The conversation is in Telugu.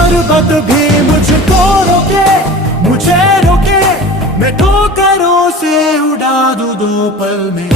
पर्वत भी मुझको रोके, मुझे रोके, मैं ठोकरों से उड़ा दूं 2 पल में।